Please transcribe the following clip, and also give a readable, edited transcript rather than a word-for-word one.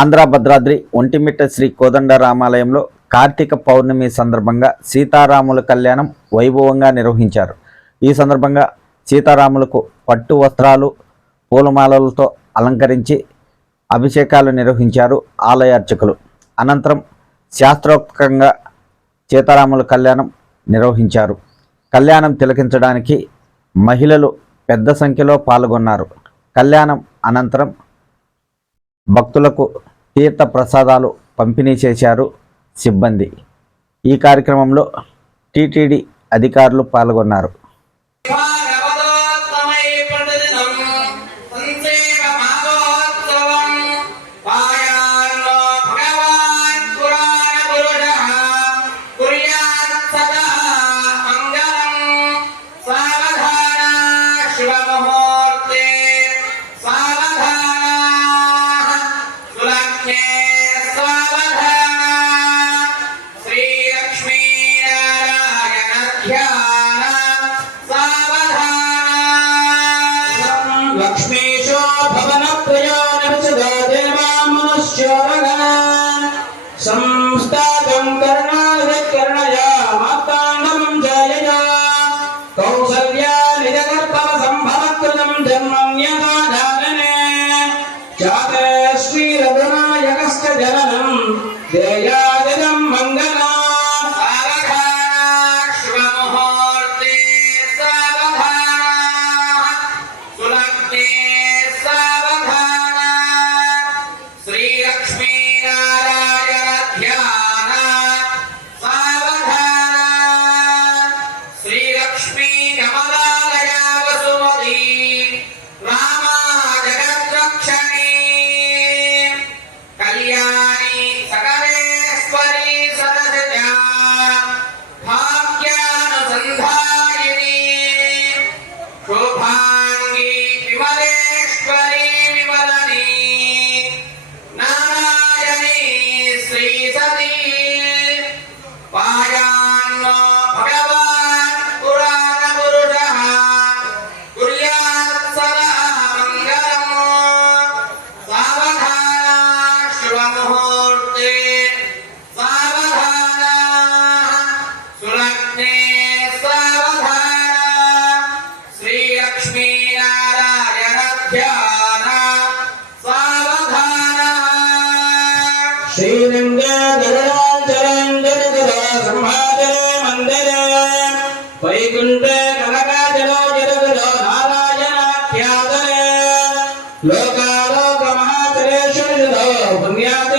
ఆంధ్ర భద్రాద్రి ఒంటిమిట్ట శ్రీ కోదండరామాలయంలో కార్తీక పౌర్ణమి సందర్భంగా సీతారాముల కళ్యాణం వైభవంగా నిర్వహించారు. ఈ సందర్భంగా సీతారాములకు పట్టు వస్త్రాలు, పూలమాలలతో అలంకరించి అభిషేకాలు నిర్వహించారు ఆలయ అర్చకులు. అనంతరం శాస్త్రోక్తంగా సీతారాముల కళ్యాణం నిర్వహించారు. కళ్యాణం తిలకించడానికి మహిళలు పెద్ద సంఖ్యలో పాల్గొన్నారు. కళ్యాణం అనంతరం భక్తులకు తీర్థ ప్రసాదాలు పంపిణీ చేశారు సిబ్బంది. ఈ కార్యక్రమంలో టీటీడీ అధికారులు పాల్గొన్నారు. लक्ष्मीशो भवन प्रियो नमस्ते देवामनुष्योरगण संस्थातं कर्णाविकर्णया मातांडं जयया कौसल्या निजगर्भव संभवकृतं जन्मन्यथा जानने जाते श्रीरघुनायकस्य जननं देयादिदं मङ्गलम् श्रीरंगे गरुडाचलेन्द्रगुरो ब्रह्माचले मंदिरे वैकुंठे कनकाचलो जलगुरो नारायणाख्यातले लोकालोक महाचलेश्वरो पुण्याचले